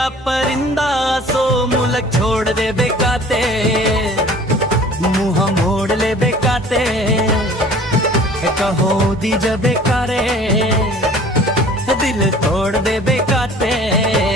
उड़िया परिंदा सो मुलक छोड़ दे बेकाते, मुँह मोड़ ले बेकाते, कहो दी जबे करे दिल तोड़ दे बेकाते।